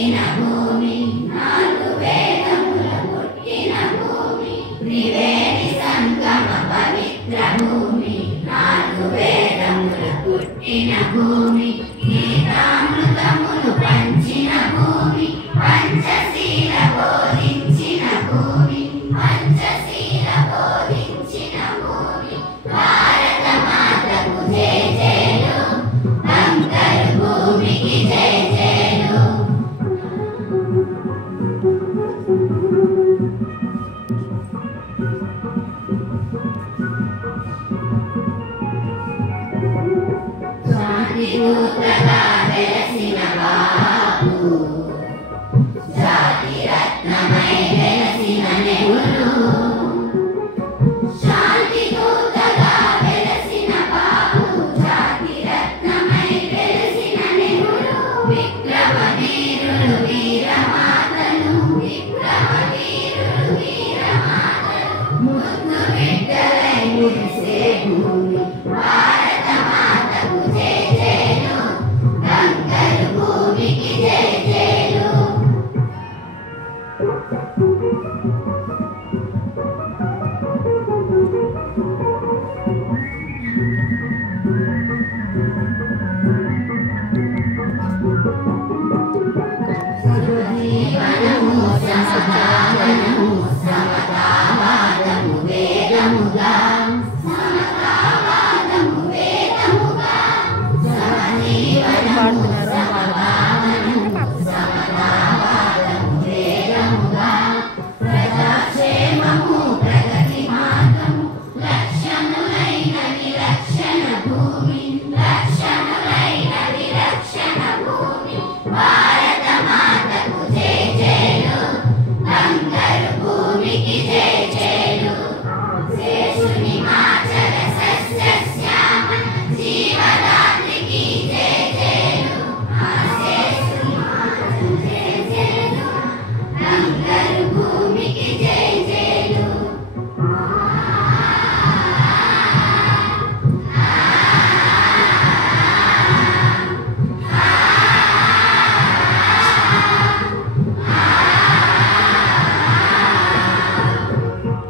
పుట్టిన భూమి, నాలుగు వేదముల పుట్టిన భూమి, త్రివేణి సంగమ పవిత్ర భూమి, నాలుగు వేదముల పుట్టిన భూమి, గీతామృతములు పంచిన భూమి, పంచశీల బోధించిన భూమి, పంచశీల బోధించిన భూమి, భారత మాతకు జయ జయలు, బంగారు భూమికి జయ జయలు. శాంతిదూతగా వెలసిన బాపు, జాతి రత్నమై వెలసిన నెహ్రూ, శాంతిదూతగా వెలసిన బాపు, జాతి రత్నమై వెలసిన నెహ్రూ, విక్రమ